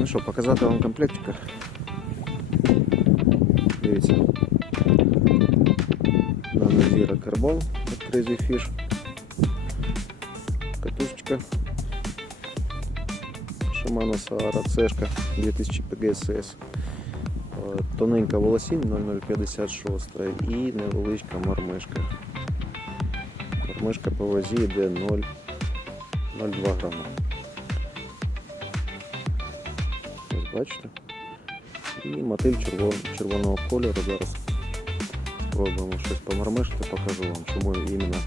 ну що, показати вам комплектика. Дивіться. Нанозіра карбон від Crazy Fish. Катушечка. Shimano Sahara Цешка 2000 PGSS. Тоненька волосінь 0056 і невеличка мармишка. Мармишка по вазі йде 0,02 грама. бачите? І мотиль червон, червоного кольору. Зараз спробуємо щось помармишити, покажу вам, чому іменно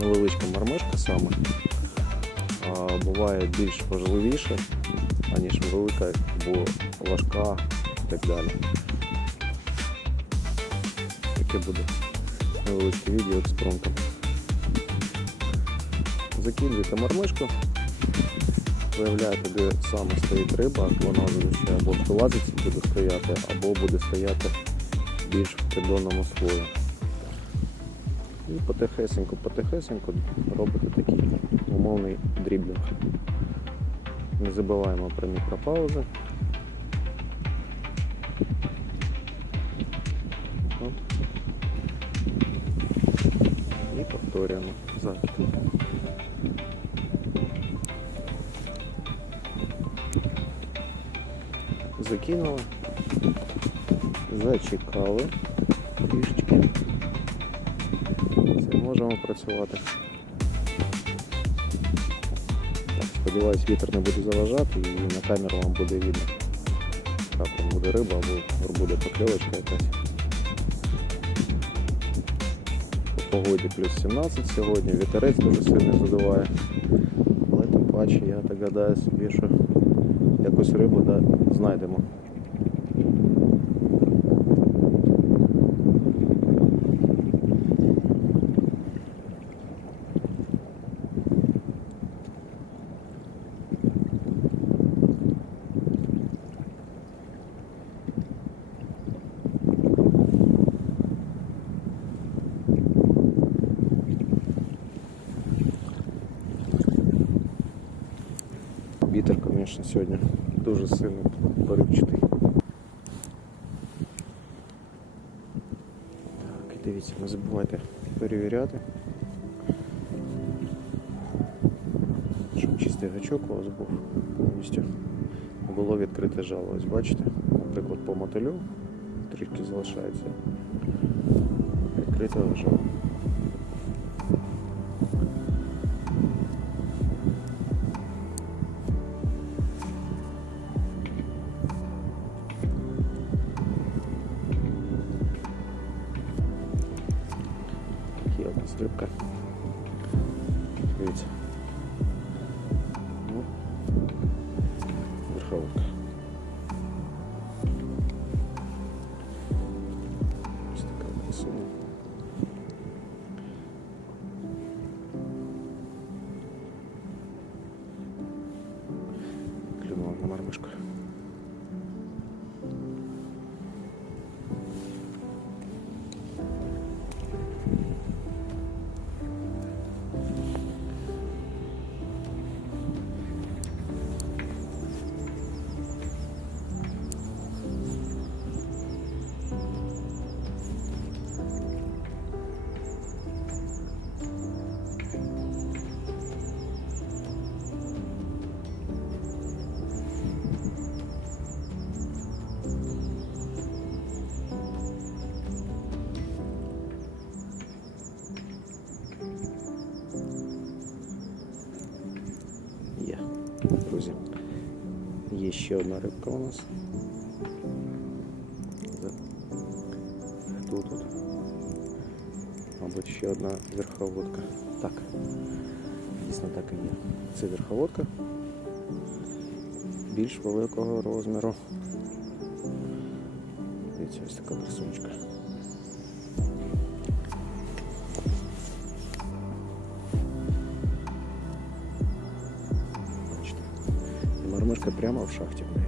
невеличка мармишка саме а, буває більш важливіше, аніж велика, бо важка і так далі. Таке буде невеличке відео експромтом. Закидуєте мармишку, Виявляєте, де саме стоїть риба, вона зазвичай або в лазиці буде стояти, або буде стояти більш в придонному слої. І потихесеньку робите такий умовний дріблінг. Не забуваємо про мікропаузи. І повторюємо захід. Закинули, зачекали трішечки. Все, можемо працювати. Так, сподіваюсь, вітер не буде заважати і на камеру вам буде видно. Як там буде риба або буде покльовочка якась. По погоді плюс 17 сьогодні, вітерець дуже сильно задуває. Але тим паче я так гадаю собі, що якусь рибу да, знайдемо. Вітер, звісно, сьогодні дуже сильно поривчатий. Так, і дивіться, не забувайте перевіряти. Щоб чистий гачок у вас був повністю. Було відкрите жало. Ось бачите, наприклад, по мотилю трішки залишається. Відкрите жало. Стрибка. Дивіться. Є ще одна рибка у нас. Хто тут? Мабуть, ще одна верховодка. Так. Дійсно так і є. Це верховодка більш великого розміру. Дивіться, ось така красунечка. І мармишка прямо в шахті плює.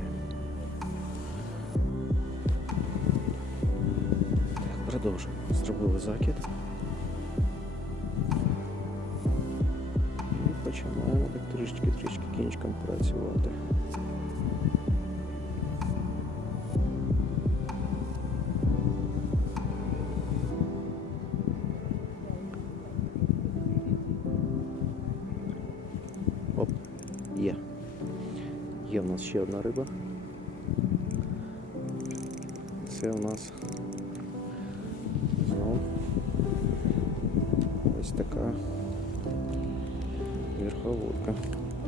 Так, продовжуємо. Зробили закид. І починаємо так трішки-трішки кінчиком працювати. Нас ще одна риба. Це у нас знову ось така верховодка.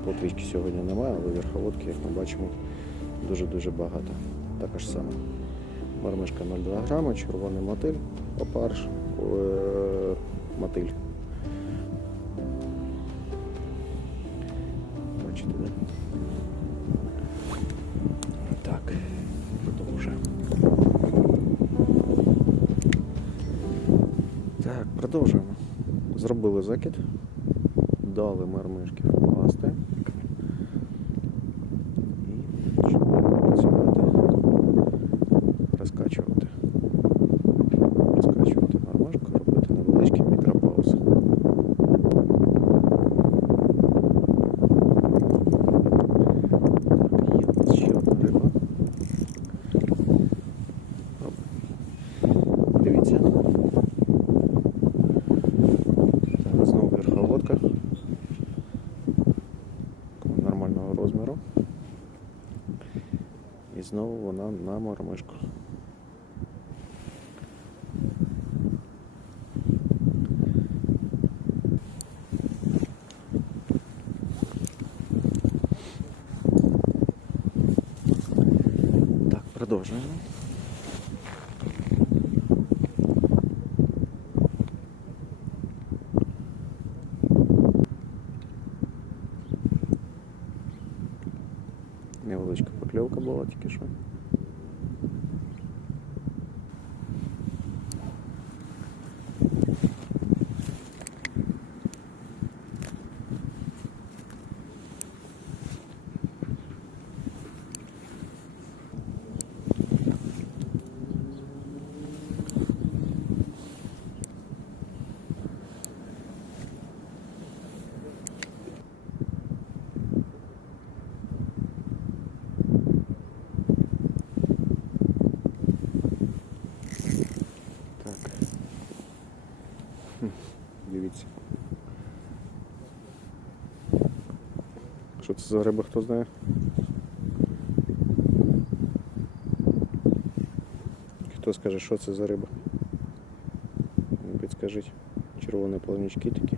Плотвички сьогодні немає, але верховодки, як ми бачимо, дуже-дуже багато. Також саме. Мармишка 0,2 грама, червоний мотиль, опарш, е, мотиль. Бачите, да? Так, продовжуємо. Так, продовжуємо. Зробили закид, дали мармишки впасти. Знову вона на мормишку. Так, продовжуємо. Покльовка була тільки що. Так. Хм, Дивіться. Що це за риба, хто знає? Хто скаже, що це за риба? Підскажіть. Червоні плавнички такі.